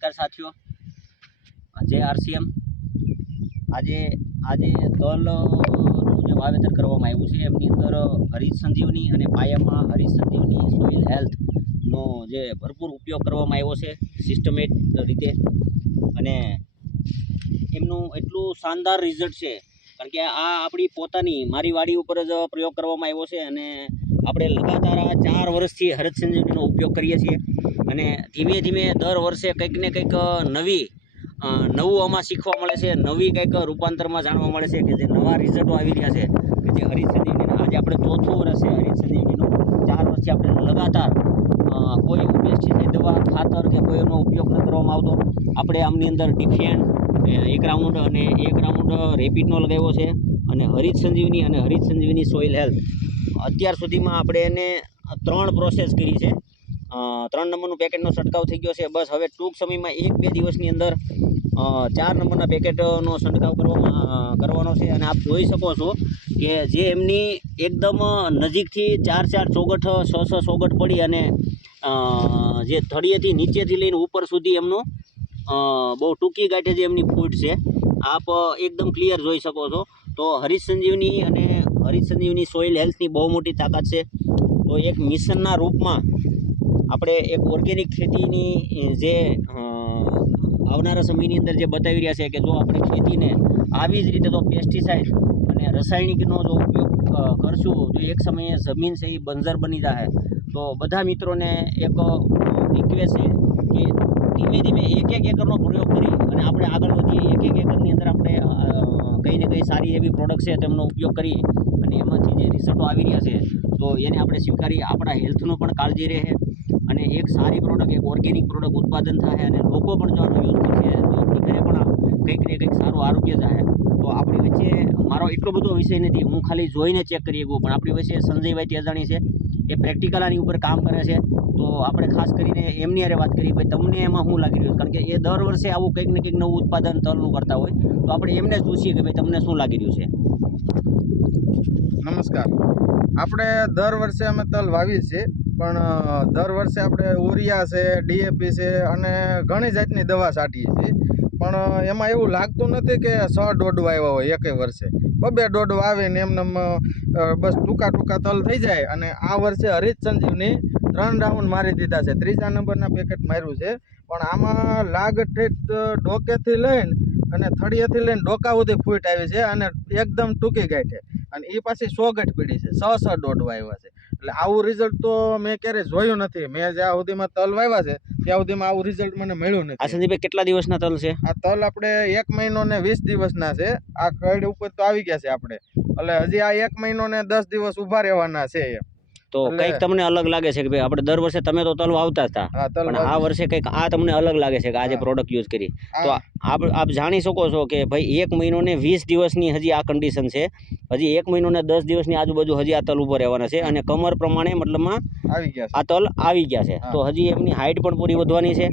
નમસ્કાર સાથીઓ, જય આરસીએમ। આજે તલનું જે વાવેતર કરવામાં આવ્યું છે એમની અંદર હરિત સંજીવની અને પાયામાં હરિત સંજીવની સોઇલ હેલ્થનો જે ભરપૂર ઉપયોગ કરવામાં આવ્યો છે સિસ્ટમેટ રીતે, અને એમનું એટલું શાનદાર રિઝલ્ટ છે કારણ કે આ આપણી પોતાની મારી વાડી ઉપર જ પ્રયોગ કરવામાં આવ્યો છે અને આપણે લગાતાર 4 વર્ષથી હરિત સંજીવનીનો ઉપયોગ કરીએ છીએ અને ધીમે ધીમે દર વર્ષે કંઈક ને કંઈક નવું આમાં શીખવા મળે છે, નવી કંઈક રૂપાંતરમાં જાણવા મળે છે કે જે નવા રિઝલ્ટો આવી રહ્યા છે કે જે હરિત સંજીવનીના આજે આપણે 4થું વર્ષ છે હરિત સંજીવનીનું। 4 વર્ષથી આપણે લગાતાર કોઈ પેસ્ટિસાઇડ દવા ખાતર કે કોઈનો ઉપયોગ ન કરવામાં આવતો। આપણે આમની અંદર ડિફેન્ડ 1 રાઉન્ડ અને 1 રાઉન્ડ રેપિડનો લગાવ્યો છે અને હરિત સંજીવની અને હરિત સંજીવની સોઇલ હેલ્થ અત્યાર સુધીમાં આપણે એને 3 પ્રોસેસ કરી છે। 3 નંબરનું પેકેટનો છંટકાવ થઈ ગયો છે। બસ હવે ટૂંક સમયમાં 1-2 દિવસની અંદર 4 નંબરના પેકેટનો છંટકાવ કરવાનો છે અને આપ જોઈ શકો છો કે જે એમની એકદમ નજીકથી 4-4 ચોગઠ 6-6 ચોગઠ પડી અને જે થળિયેથી નીચેથી લઈને ઉપર સુધી એમનું બહુ ટૂંકી ગાંઠે જે એમની ફૂટ છે આપ એકદમ ક્લિયર જોઈ શકો છો। તો હરિત સંજીવની અને હરિત સંજીવની સોઇલ હેલ્થની બહુ મોટી તાકાત છે। તો એક મિશનના રૂપમાં આપણે એક ઓર્ગેનિક ખેતીની જે આવનારા સમયની અંદર જે બતાવી રહ્યા છે કે જો આપણે ખેતીને આવી જ રીતે તો પેસ્ટિસાઇડ અને રાસાયણિકનો જો ઉપયોગ કરશું તો એક સમયે જમીન છે એ બંજર બની જાય। તો બધા મિત્રોને એક રિક્વેસ્ટ છે કે ધીમે ધીમે 1-1 એકરનો પ્રયોગ કરી અને આપણે આગળ વધીએ। 1-1 એકરની અંદર આપણે કંઈ ને કંઈ સારી એવી પ્રોડક્ટ છે તેમનો ઉપયોગ કરી અને એમાંથી જે રિઝલ્ટો આવી રહ્યા છે તો એને આપણે સ્વીકારી આપણા હેલ્થનું પણ કાળજી રહે અને એક સારી પ્રોડક્ટ એક ઓર્ગેનિક પ્રોડક્ટ ઉત્પાદન થાય અને લોકો પણ જો આનો યુઝ કરશે તો એમની ઘરે પણ કંઈક ને કંઈક સારું આરોગ્ય જાય। તો આપણી વચ્ચે મારો એટલો બધો વિષય નથી, હું ખાલી જોઈને ચેક કરી શકું, પણ આપણી વચ્ચે સંજયભાઈ તેજાણી છે એ પ્રેક્ટિકલ આની ઉપર કામ કરે છે। તો આપણે ખાસ કરીને એમની હારે વાત કરી ભાઈ તમને એમાં શું લાગી રહ્યું છે, કારણ કે એ દર વર્ષે આવું કંઈક ને કંઈક નવું ઉત્પાદન તલનું કરતા હોય તો આપણે એમને જ પૂછીએ કે ભાઈ તમને શું લાગી રહ્યું છે। નમસ્કાર। આપણે દર વર્ષે અમે તલ વાવીએ છીએ, પણ દર વર્ષે આપણે યુરિયા છે, ડીએપી છે અને ઘણી જાતની દવા છાંટીએ છીએ, પણ એમાં એવું લાગતું નથી કે 6 દોડવા આવ્યા હોય એકે વર્ષે। 2 દોડવા આવીને એમને બસ ટૂંકા તલ થઈ જાય। અને આ વર્ષે હરિત સંજીવની 3 રાઉન્ડ મારી દીધા છે, 3જા નંબરના પેકેટ માર્યું છે, પણ આમાં લાગ ઠેઠ ડોકેથી લઈને અને થળિયેથી લઈને ડોકા સુધી ફૂટ આવી છે અને એકદમ ટૂંકી ગાંઠે અને એ પાછી 100 ગાંઠ પડી છે, 6 દોડવા આવ્યા છે। એટલે આવું રિઝલ્ટ તો મેં ક્યારેય જોયું નથી। મેં જ્યાં સુધીમાં તલ વાવ્યા છે ત્યાં સુધીમાં આવું રિઝલ્ટ મને મળ્યું નથી। આ સંજયભાઈ કેટલા દિવસના તલ છે? આ તલ આપણે 1 મહિનો ને 20 દિવસના છે। આ કડ ઉપર તો આવી ગયા છે આપણે, એટલે હજી આ 1 મહિનો ને 10 દિવસ ઊભા રહેવાના છે એમ। તો કંઈક તમને અલગ લાગે છે કે ભાઈ આપણે દર વર્ષે તમે તો તલ વાવતા હતા, પણ આ વર્ષે કંઈક આ તમને અલગ લાગે છે કે આ જે પ્રોડક્ટ યુઝ કરી તો આપ જાણી શકો છો કે ભાઈ 1 મહિનો ને 20 દિવસની હજી આ કન્ડિશન છે, હજી 1 મહિનો ને 10 દિવસની આજુબાજુ હજી આ તલ ઉભો રહેવાના છે અને કમર પ્રમાણે મતલબમાં આવી ગયા આ તલ આવી ગયા છે। તો હજી એમની હાઇટ પણ પૂરી વધવાની છે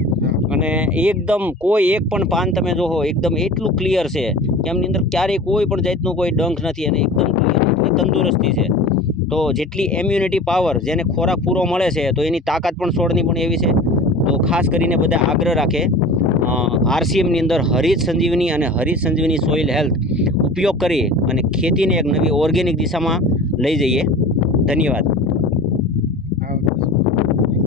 અને એકદમ કોઈ એક પણ પાન તમે જોવો એકદમ એટલું ક્લિયર છે કે એમની અંદર ક્યારેય કોઈ પણ જાતનું કોઈ ડંખ નથી અને એકદમ ક્લિયર એટલી તંદુરસ્તી છે। તો જેટલી ઇમ્યુનિટી પાવર જેને ખોરાક પૂરો મળે છે તો એની તાકાત પણ છોડની પણ એવી છે। તો ખાસ કરીને બધા આગ્રહ રાખે આરસીએમની અંદર હરિત સંજીવની અને હરિત સંજીવની સોઇલ હેલ્થ ઉપયોગ કરી અને ખેતીને એક નવી ઓર્ગેનિક દિશામાં લઈ જઈએ। ધન્યવાદ।